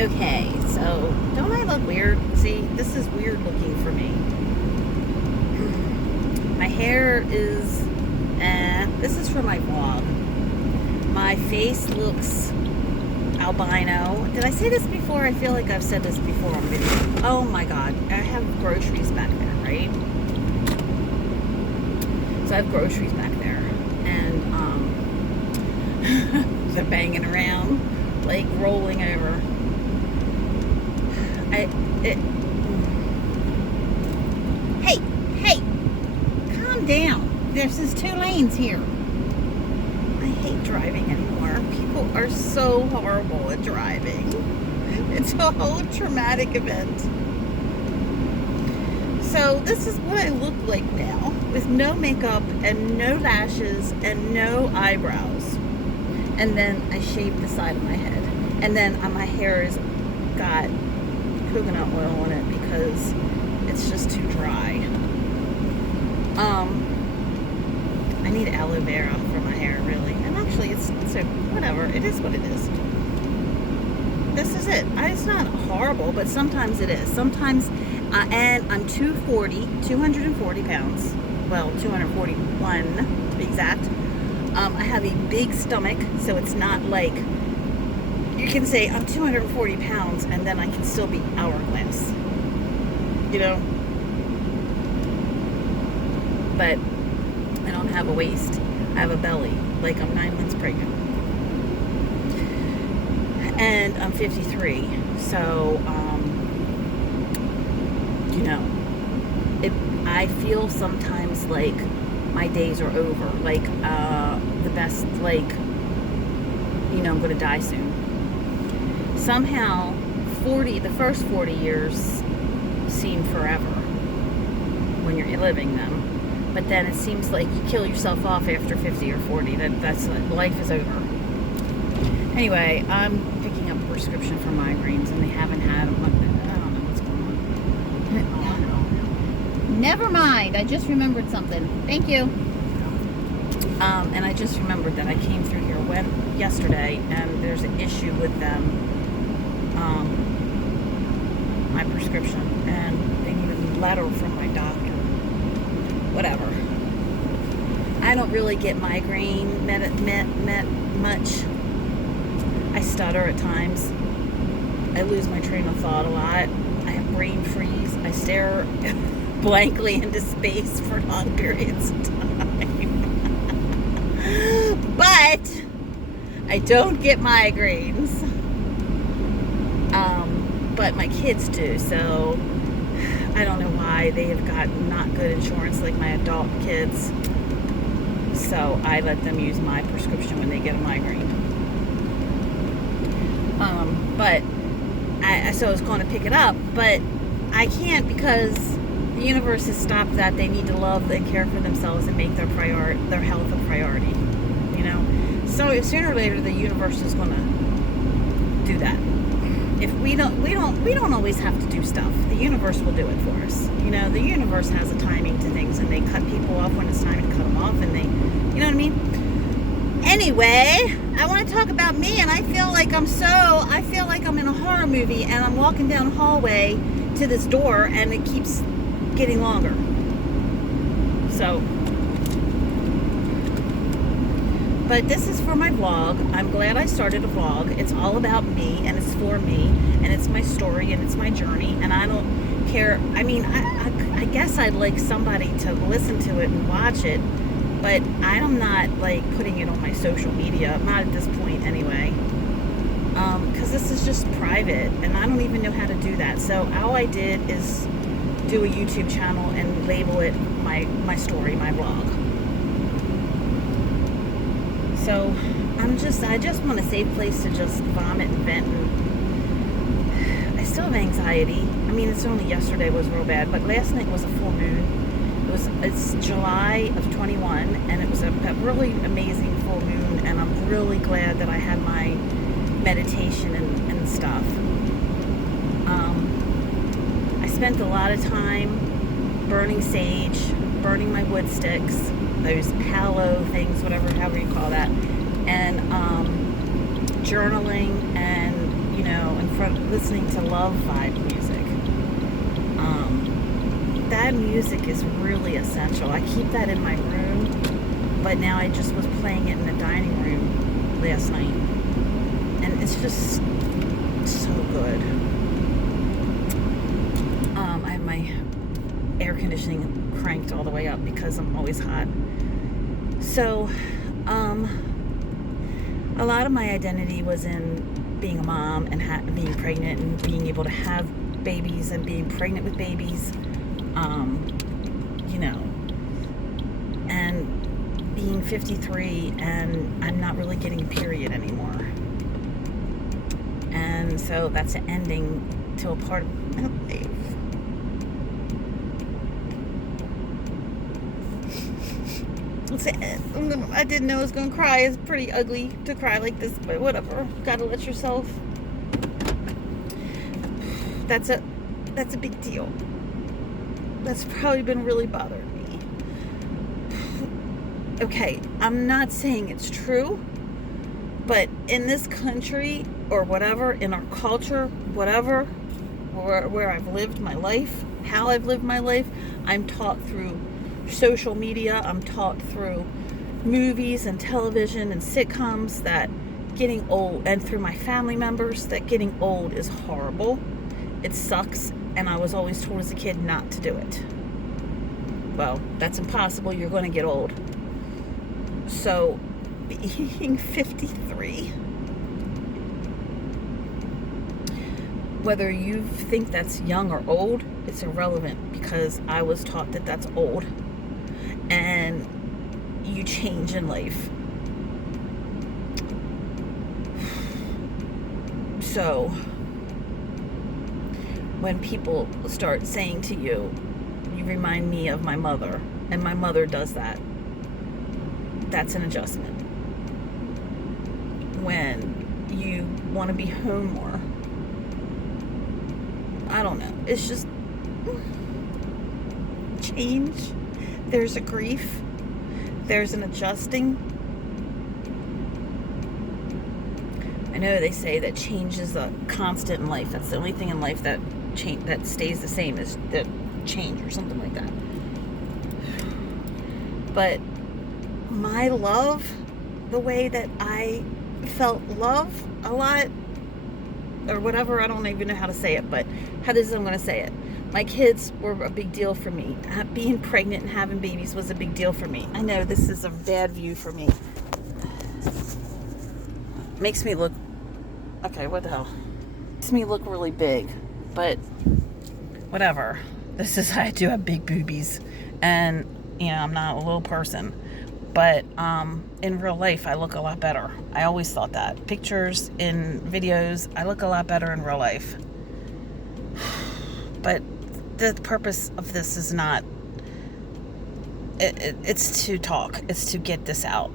Okay, so don't I look weird? See, this is weird looking for me. My hair is, this is for my vlog. My face looks albino. Did I say this before? I feel like I've said this before on video. Oh my God, I have groceries back there, right? So I have groceries back there, and they're banging around, like rolling over. Hey, calm down. There's just 2 lanes here. I hate driving anymore. People are so horrible at driving. It's a whole traumatic event. So this is what I look like now, with no makeup and no lashes and no eyebrows. And then I shaved the side of my head. And then my hair has got coconut oil in it because it's just too dry. I need aloe vera for my hair, really. And actually, it's whatever. It is what it is. This is it. It's not horrible, but sometimes it is. Sometimes, and I'm 240 pounds. Well, 241 to be exact. I have a big stomach, so it's not like you can say I'm 240 pounds and then I can still be hourglass. You know? But I don't have a waist. I have a belly, like I'm 9 months pregnant. And I'm 53, so, you know, I feel sometimes like my days are over, like, the best, like, you know, I'm going to die soon. Somehow, the first 40 years seem forever when you're living them. But then it seems like you kill yourself off after 50 or 40. That's life is over. Anyway, I'm picking up a prescription for migraines, and they haven't had them. I don't know what's going on. Never mind. I just remembered something. Thank you. And I just remembered that I came through here yesterday, and there's an issue with them, my prescription, and they need a letter from my doctor. Whatever. I don't really get migraine much. I stutter at times. I lose my train of thought a lot. I have brain freeze. I stare blankly into space for long periods of time. But I don't get migraines. But my kids do, so I don't know why they have got not good insurance like my adult kids. So I let them use my prescription when they get a migraine. So I was going to pick it up, but I can't because the universe has stopped that. They need to love and care for themselves and make their health a priority. You know, so sooner or later the universe is going to do that. If we don't always have to do stuff. The universe will do it for us. You know, the universe has a timing to things, and they cut people off when it's time to cut them off, and they, you know what I mean? Anyway, I want to talk about me, and I feel like I'm in a horror movie, and I'm walking down a hallway to this door, and it keeps getting longer. So, but this is for my vlog. I'm glad I started a vlog. It's all about me, and it's for me, and it's my story, and it's my journey, and I don't care. I mean, I guess I'd like somebody to listen to it and watch it, but I'm not like putting it on my social media, not at this point anyway, because this is just private, and I don't even know how to do that. So all I did is do a YouTube channel and label it my story, my vlog. So I just want a safe place to just vomit and vent. And I still have anxiety. I mean, it's only yesterday was real bad, but last night was a full moon. It's July of 21, and it was a really amazing full moon, and I'm really glad that I had my meditation and stuff. I spent a lot of time burning sage, burning my wood sticks, those hallow things, however you call that, and journaling, and for listening to love vibe music. That music is really essential. I keep that in my room, but now I just was playing it in the dining room last night, and it's just so good. I have my air conditioning cranked all the way up because I'm always hot. So, a lot of my identity was in being a mom and being pregnant and being able to have babies and being pregnant with babies, and being 53 and I'm not really getting a period anymore. And so that's an ending to a part of my life. I didn't know I was gonna cry. It's pretty ugly to cry like this, but whatever. Gotta let yourself. That's a big deal. That's probably been really bothering me. Okay, I'm not saying it's true, but in this country or whatever, in our culture, whatever, where I've lived my life, how I've lived my life, I'm taught through social media, I'm taught through movies and television and sitcoms that getting old, and through my family members, that getting old is horrible. It sucks, and I was always told as a kid not to do it. Well, that's impossible. You're going to get old. So, being 53, whether you think that's young or old, it's irrelevant, because I was taught that that's old. And you change in life. So, when people start saying to you, you remind me of my mother, and my mother does that, that's an adjustment. When you want to be home more, I don't know, it's just change. There's a grief, there's an adjusting. I know they say that change is a constant in life. That's the only thing in life that stays the same, is the change or something like that. But my love, the way that I felt love a lot, or whatever, I don't even know how to say it, but how this is I'm going to say it. My kids were a big deal for me. Being pregnant and having babies was a big deal for me. I know this is a bad view for me. Makes me look... Okay, what the hell? Makes me look really big. But whatever. I do have big boobies. And, I'm not a little person. But in real life, I look a lot better. I always thought that. Pictures, in videos, I look a lot better in real life. But the purpose of this is not, it's to talk, it's to get this out.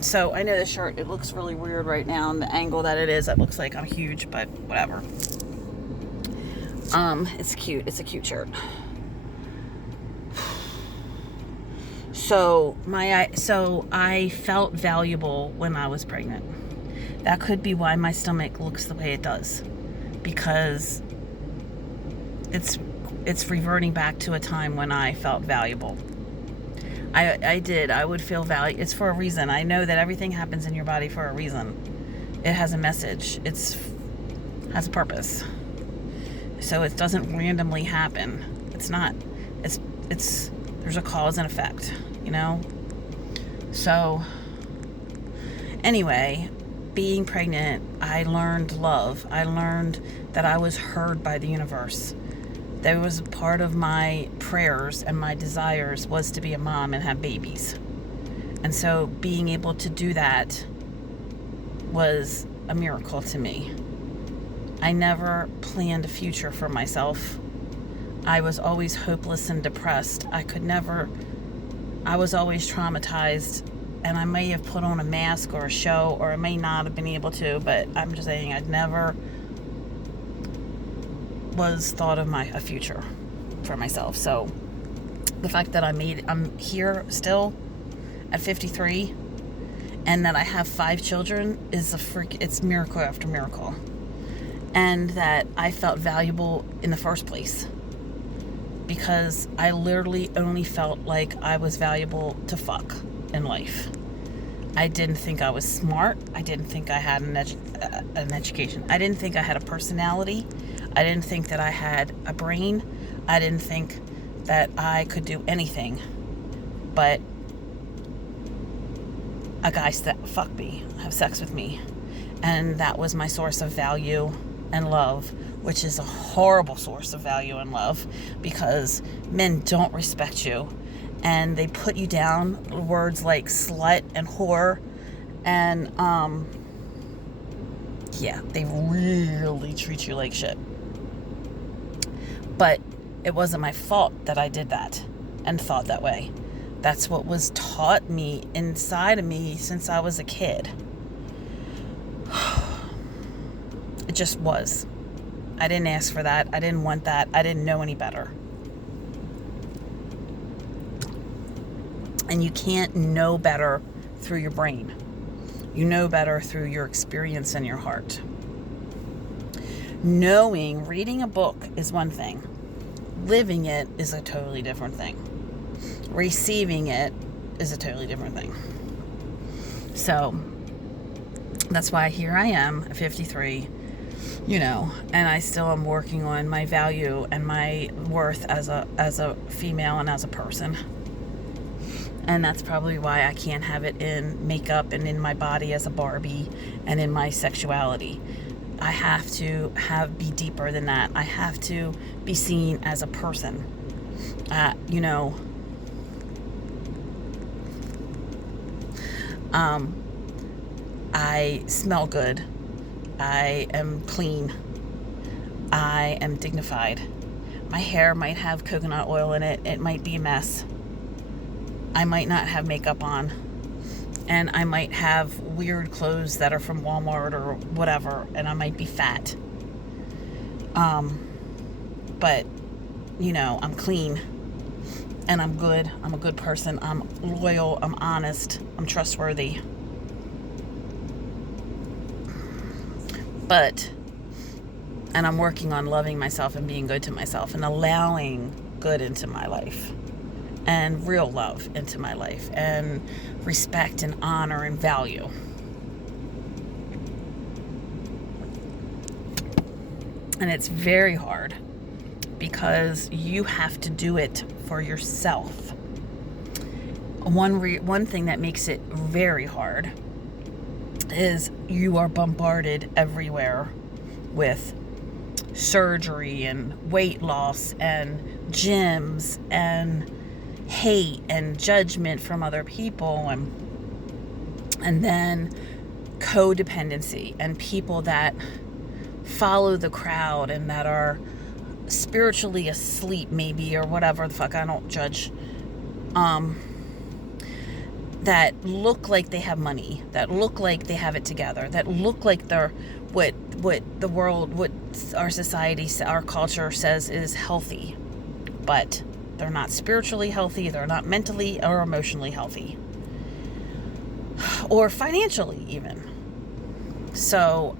So I know the shirt, it looks really weird right now, and the angle that it is, it looks like I'm huge, but whatever. It's cute, it's a cute shirt. So I felt valuable when I was pregnant. That could be why my stomach looks the way it does, because it's reverting back to a time when I felt valuable. I would feel value. It's for a reason. I know that everything happens in your body for a reason. It has a message. Has a purpose. So it doesn't randomly happen. It's not. There's a cause and effect, So anyway, being pregnant, I learned love. I learned that I was heard by the universe. There was a part of my prayers and my desires was to be a mom and have babies. And so being able to do that was a miracle to me. I never planned a future for myself. I was always hopeless and depressed. I was always traumatized, and I may have put on a mask or a show, or I may not have been able to, but I'm just saying I'd never was thought of a future for myself. So the fact that I'm here still at 53, and that I have 5 children is it's miracle after miracle. and that I felt valuable in the first place, because I literally only felt like I was valuable to fuck in life. I didn't think I was smart. I didn't think I had an education. I didn't think I had a personality. I didn't think that I had a brain. I didn't think that I could do anything but a guy fuck me, have sex with me. And that was my source of value and love, which is a horrible source of value and love, because men don't respect you and they put you down. Words like slut and whore, and yeah, they really treat you like shit. But it wasn't my fault that I did that and thought that way. That's what was taught me inside of me since I was a kid. It just was. I didn't ask for that. I didn't want that. I didn't know any better. And you can't know better through your brain. You know better through your experience and your heart. Reading a book is one thing. Living it is a totally different thing. Receiving it is a totally different thing. So that's why here I am at 53, and I still am working on my value and my worth as a female and as a person. And that's probably why I can't have it in makeup and in my body as a Barbie and in my sexuality. I have to be deeper than that. I have to be seen as a person. I smell good. I am clean. I am dignified. My hair might have coconut oil in it. It might be a mess. I might not have makeup on. And I might have weird clothes that are from Walmart or whatever, and I might be fat. But, I'm clean. And I'm good. I'm a good person. I'm loyal. I'm honest. I'm trustworthy. And I'm working on loving myself and being good to myself and allowing good into my life and real love into my life and respect and honor and value. And it's very hard because you have to do it for yourself. One thing that makes it very hard is you are bombarded everywhere with surgery and weight loss and gyms and hate and judgment from other people, and then codependency and people that follow the crowd and that are spiritually asleep maybe, or whatever the fuck, I don't judge, that look like they have money, that look like they have it together, that look like they're what the world, what our society, our culture says is healthy, but they're not spiritually healthy, they're not mentally or emotionally healthy, or financially even. So,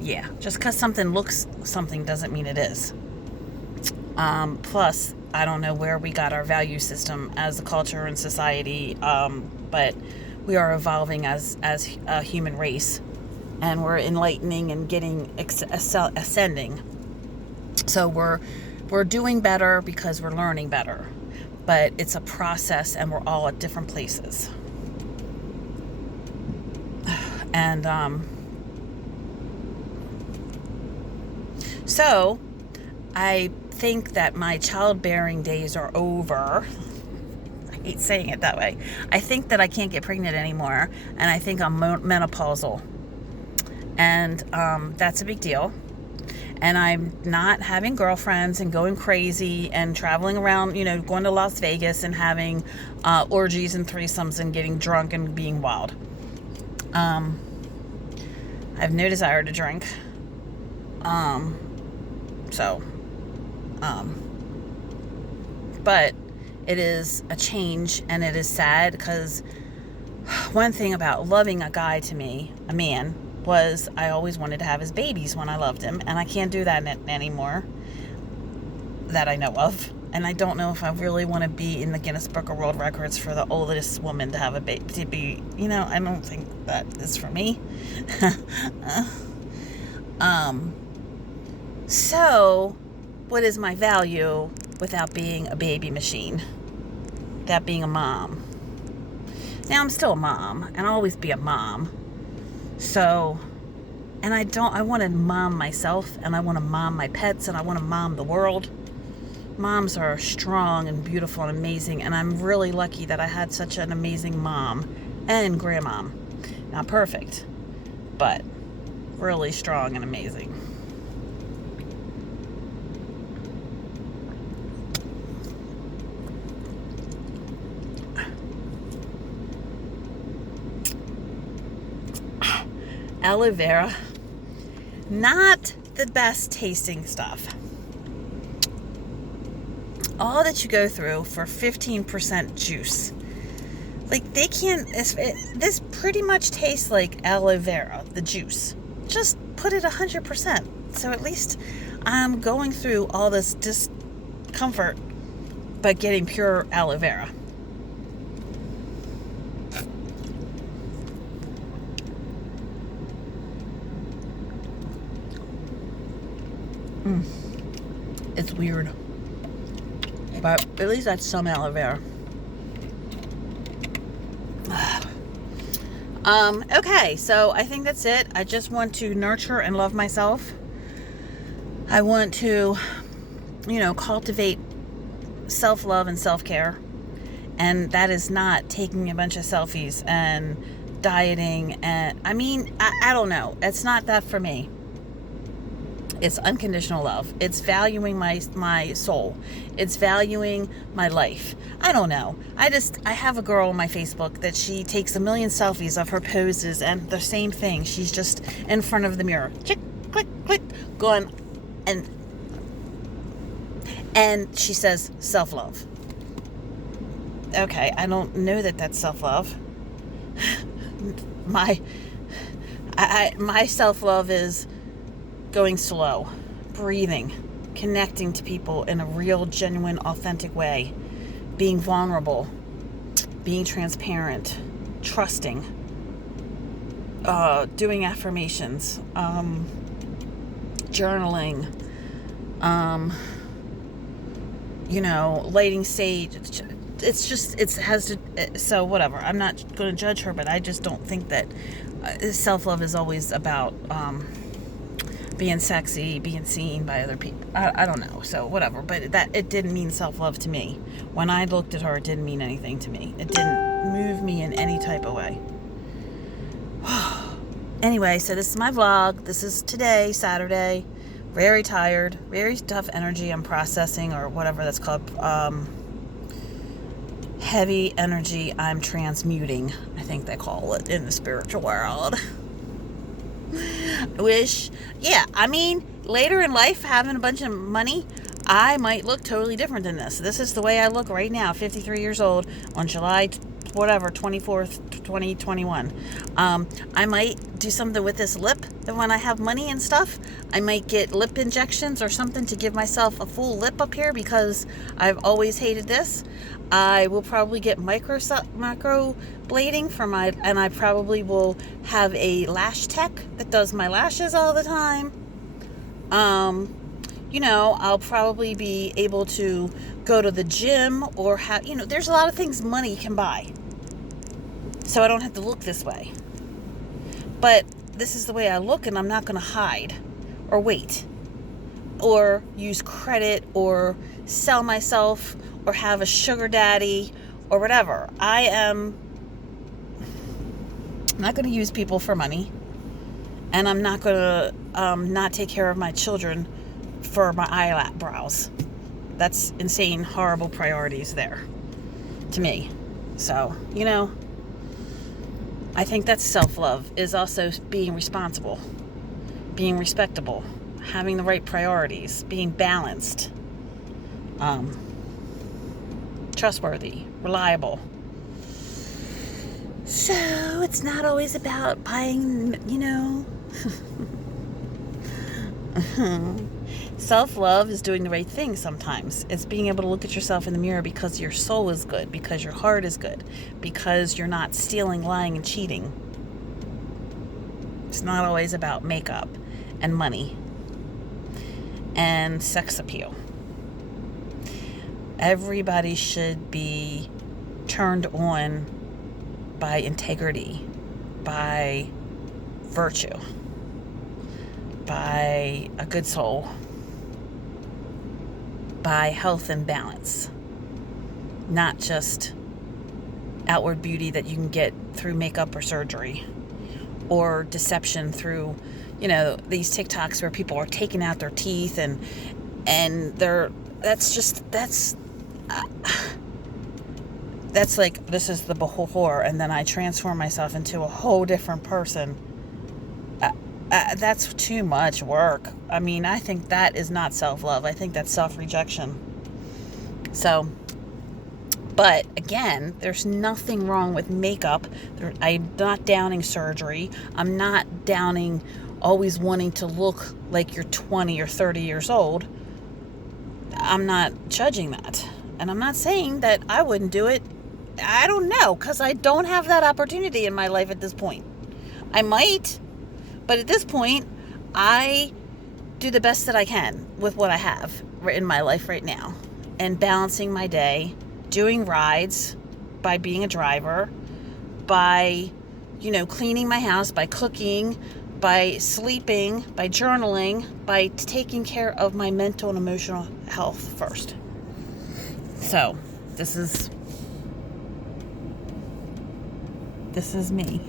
yeah, just because something looks something doesn't mean it is. Plus, I don't know where we got our value system as a culture and society, but we are evolving as a human race, and we're enlightening and getting ascending. So we're doing better because we're learning better, but it's a process, and we're all at different places. And so I think that my childbearing days are over. I hate saying it that way. I think that I can't get pregnant anymore, and I think I'm menopausal, and that's a big deal. And I'm not having girlfriends and going crazy and traveling around, going to Las Vegas and having orgies and threesomes and getting drunk and being wild. I have no desire to drink. But it is a change, and it is sad, because one thing about loving a guy, to me, a man, was I always wanted to have his babies when I loved him, and I can't do that anymore that I know of. And I don't know if I really want to be in the Guinness Book of World Records for the oldest woman to have a baby, to be, I don't think that is for me. So what is my value without being a baby machine? Without being a mom? Now, I'm still a mom, and I'll always be a mom. So, and I want to mom myself, and I want to mom my pets, and I want to mom the world. Moms are strong and beautiful and amazing, and I'm really lucky that I had such an amazing mom and grandmom. Not perfect, but really strong and amazing. Aloe vera, not the best tasting stuff. All that you go through for 15% juice. Like, they can't, this pretty much tastes like aloe vera, the juice. Just put it 100%. So at least I'm going through all this discomfort by getting pure aloe vera. It's weird. But at least that's some aloe vera. Okay, so I think that's it. I just want to nurture and love myself. I want to, cultivate self-love and self-care. And that is not taking a bunch of selfies and dieting. And I don't know. It's not that for me. It's unconditional love. It's valuing my soul. It's valuing my life. I don't know. I have a girl on my Facebook that she takes a million selfies of her poses and the same thing. She's just in front of the mirror. Click, click, click, going, and she says self-love. Okay, I don't know that that's self-love. My self-love is going slow, breathing, connecting to people in a real, genuine, authentic way, being vulnerable, being transparent, trusting, doing affirmations, journaling, lighting sage. So whatever. I'm not going to judge her, but I just don't think that self-love is always about being sexy, being seen by other people. I don't know. So whatever. But that it didn't mean self-love to me. When I looked at her, it didn't mean anything to me. It didn't move me in any type of way. Anyway, so this is my vlog. This is today, Saturday. Very tired. Very tough energy I'm processing, or whatever that's called. Heavy energy I'm transmuting, I think they call it in the spiritual world. Later in life, having a bunch of money, I might look totally different than this. This is the way I look right now, 53 years old, on July 24th, 2021. I might do something with this lip, that when I have money and stuff, I might get lip injections or something to give myself a full lip up here, because I've always hated this. I will probably get micro blading and I probably will have a lash tech that does my lashes all the time. I'll probably be able to go to the gym, or there's a lot of things money can buy. So I don't have to look this way. But this is the way I look, and I'm not going to hide or wait or use credit or sell myself or have a sugar daddy or whatever. I am not going to use people for money, and I'm not going to not take care of my children for my eyebrows. That's insane, horrible priorities there to me. So, I think that's self-love, is also being responsible, being respectable, having the right priorities, being balanced, trustworthy, reliable. So it's not always about buying, Self-love is doing the right thing sometimes. It's being able to look at yourself in the mirror because your soul is good, because your heart is good, because you're not stealing, lying, and cheating. It's not always about makeup and money and sex appeal. Everybody should be turned on by integrity, by virtue, by a good soul, by health and balance, not just outward beauty that you can get through makeup or surgery, or deception through, these TikToks where people are taking out their teeth and that's like, this is the before, and then I transform myself into a whole different person. That's too much work. I mean, I think that is not self-love. I think that's self-rejection. So, but again, there's nothing wrong with makeup. I'm not downing surgery. I'm not downing always wanting to look like you're 20 or 30 years old. I'm not judging that. And I'm not saying that I wouldn't do it. I don't know, because I don't have that opportunity in my life at this point. I might, but at this point, I do the best that I can with what I have in my life right now, and balancing my day, doing rides by being a driver, by, cleaning my house, by cooking, by sleeping, by journaling, by taking care of my mental and emotional health first. So, this is me.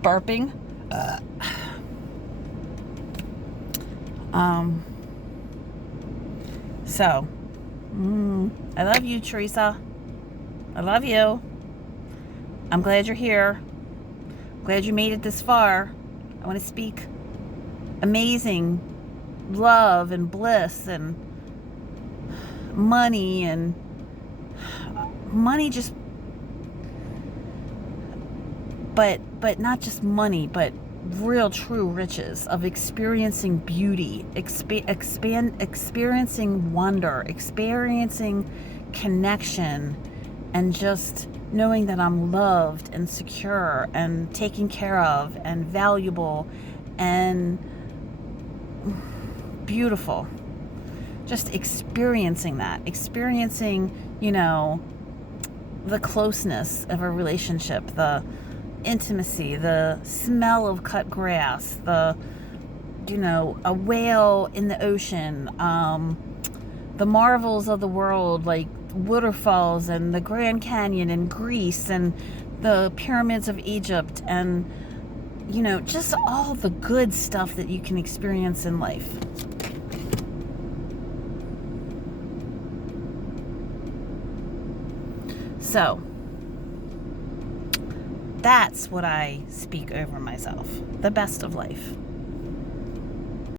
Burping. So, I love you, Teresa. I love you. I'm glad you're here. Glad you made it this far. I want to speak amazing love and bliss and money just, but not just money, but real true riches of experiencing beauty, experiencing wonder, experiencing connection, and just knowing that I'm loved and secure and taken care of and valuable and beautiful. Just experiencing that, the closeness of a relationship, the intimacy, the smell of cut grass, a whale in the ocean, the marvels of the world, like waterfalls and the Grand Canyon in Greece and the pyramids of Egypt, and just all the good stuff that you can experience in life. So that's what I speak over myself, the best of life.